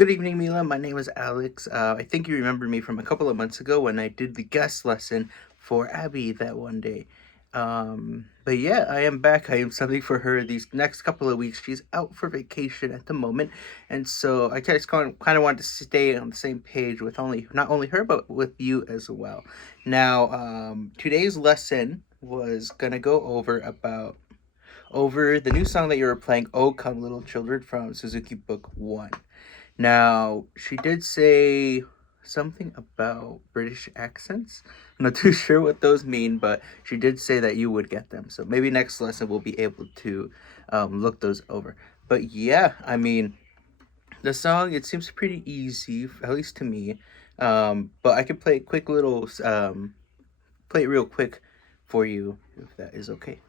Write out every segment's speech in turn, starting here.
Good evening, Mila. My name is Alex. I think you remember me from a couple of months ago when I did the guest lesson for Abby that one day. But yeah, I am back. I am subbing for her these next couple of weeks. She's out for vacation at the moment, and so I just kind of wanted to stay on the same page with only not only her but with you as well. Now, today's lesson was gonna go over the new song that you were playing, "Oh Come Little Children" from Suzuki Book One. Now, she did say something about British accents. I'm not too sure what those mean, but she did say that you would get them. So maybe next lesson we'll be able to look those over. But yeah, I mean, the song, it seems pretty easy, at least to me. But I could play a quick little, play it real quick for you if that is okay.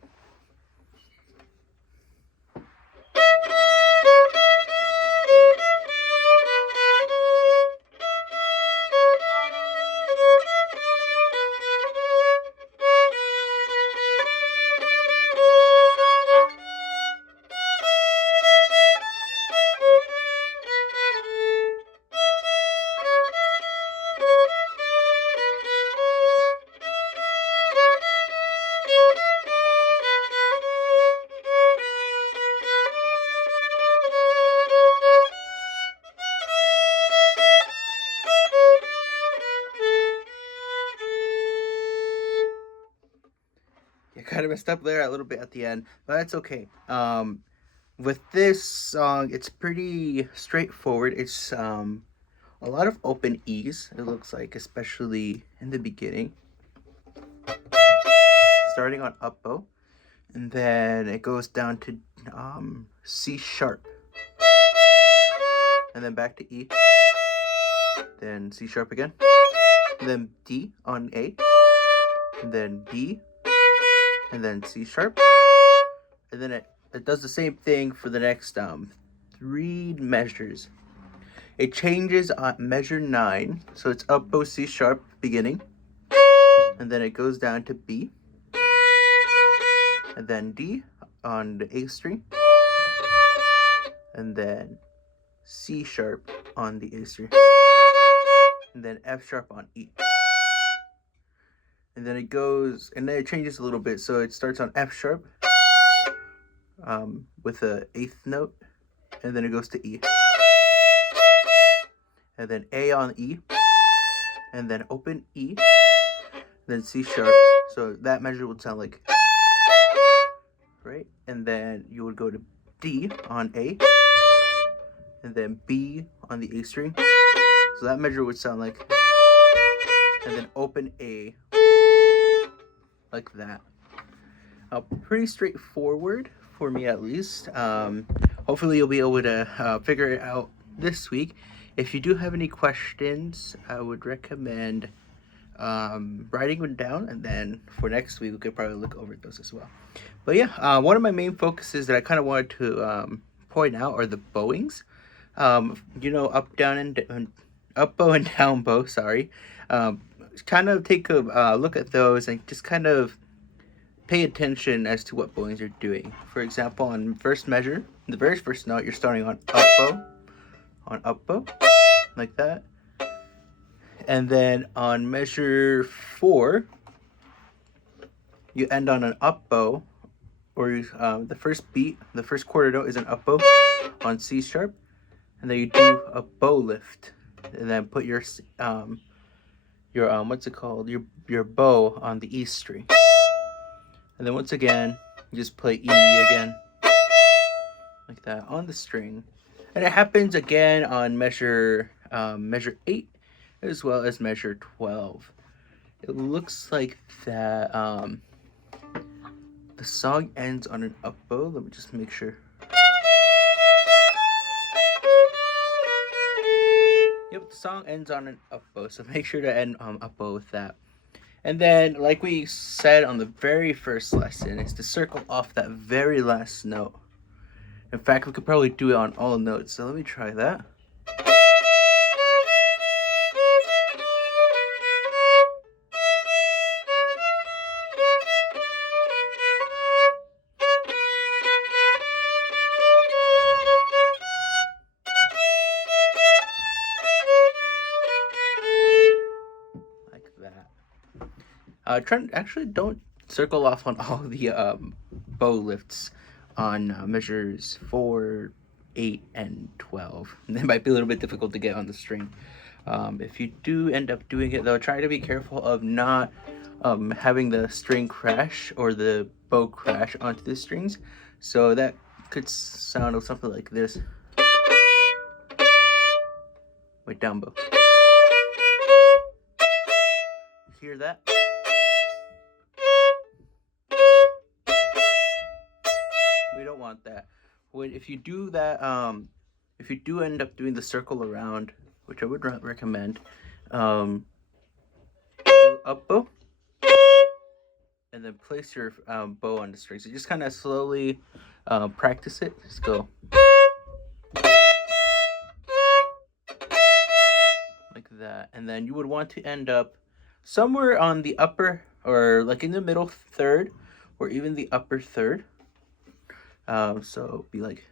You kind of messed up there a little bit at the end, but that's okay. With this song, it's pretty straightforward. It's a lot of open E's. It looks like, especially in the beginning, starting on up bow, and then it goes down to C sharp, and then back to E, then C sharp again, and then D on A, and then B, and then C sharp, and then it does the same thing for the next three measures. It changes on measure 9, so it's up bow C sharp beginning, and then it goes down to B, and then D on the A string, and then C sharp on the A string, and then F sharp on E. And then it changes a little bit, so it starts on F sharp with a eighth note, and then it goes to E, and then A on E, and then open E, then C sharp. So that measure would sound like, right? And then you would go to D on A, and then B on the A string. So that measure would sound like, and then open A, like that. Pretty straightforward for me, at least. Hopefully you'll be able to figure it out this week. If you do have any questions, I would recommend writing them down, and then for next week we could probably look over those as well. But yeah, one of my main focuses that I kind of wanted to point out are the bowings. Up, down, and up bow and down bow. Sorry. Kind of take a look at those and just kind of pay attention as to what bowings you're doing. For example, on first measure, the very first note, you're starting on up bow, like that. And then on measure 4, you end on an up bow, or the first beat, the first quarter note is an up bow on C sharp, and then you do a bow lift, and then put your what's it called, your bow on the E string, and then once again you just play E again, like that on the string, and it happens again on measure 8 as well as measure 12. It looks like that the song ends on an up bow. Let me just make sure. Yep, the song ends on an up bow, so make sure to end up bow with that. And then, like we said on the very first lesson, is to circle off that very last note. In fact, we could probably do it on all notes, so let me try that. Actually don't circle off on all the bow lifts on measures 4, 8, and 12. It might be a little bit difficult to get on the string. If you do end up doing it though, try to be careful of not having the string crash or the bow crash onto the strings. So that could sound something like this. With down bow. Hear that? We don't want that. If you do that, if you do end up doing the circle around, which I would recommend, up bow, and then place your bow on the strings. So just kind of slowly practice it. Just go like that, and then you would want to end up somewhere on the upper, or like in the middle third, or even the upper third. So be like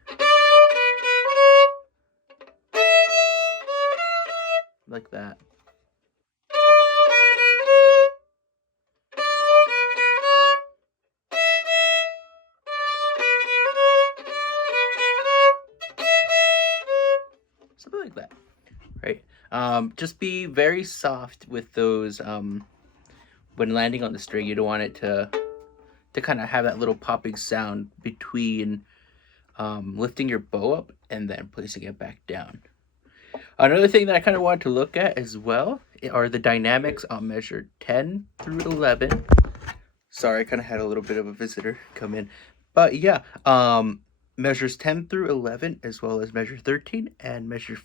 that. Something like that, right? Just be very soft with those when landing on the string. You don't want it to kind of have that little popping sound between lifting your bow up and then placing it back down. Another thing that I kind of wanted to look at as well are the dynamics on measure 10 through 11. Sorry, I kind of had a little bit of a visitor come in. But yeah, measures 10 through 11, as well as measure 13 and measure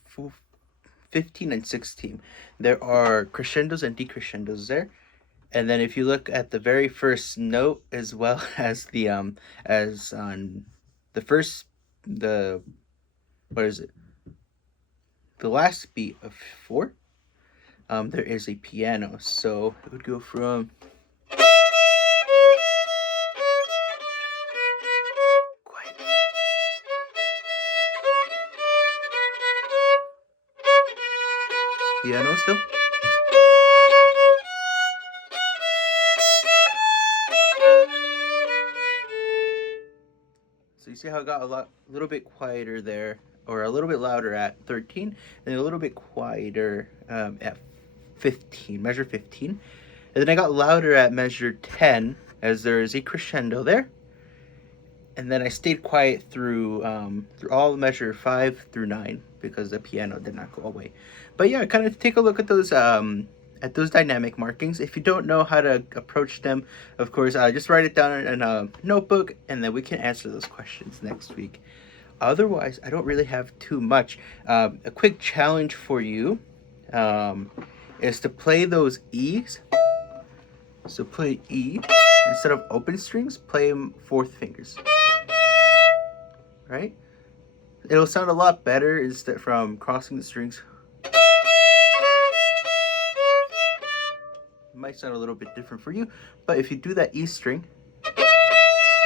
15 and 16. There are crescendos and decrescendos there. And then if you look at the very first note, as well as the as on the first, what is it? The last beat of 4, there is a piano. So it would go from quiet. Piano still. So you see how it got a little bit quieter there, or a little bit louder at 13, and a little bit quieter at 15, measure 15. And then I got louder at measure 10, as there is a crescendo there. And then I stayed quiet through all measure 5 through 9, because the piano did not go away. But yeah, kind of take a look at those dynamic markings. If you don't know how to approach them, of course, just write it down in a notebook, and then we can answer those questions next week. Otherwise, I don't really have too much. A quick challenge for you is to play those E's. So play E. Instead of open strings, play them 4th fingers. Right? It'll sound a lot better instead from crossing the strings. It might sound a little bit different for you, but if you do that E string,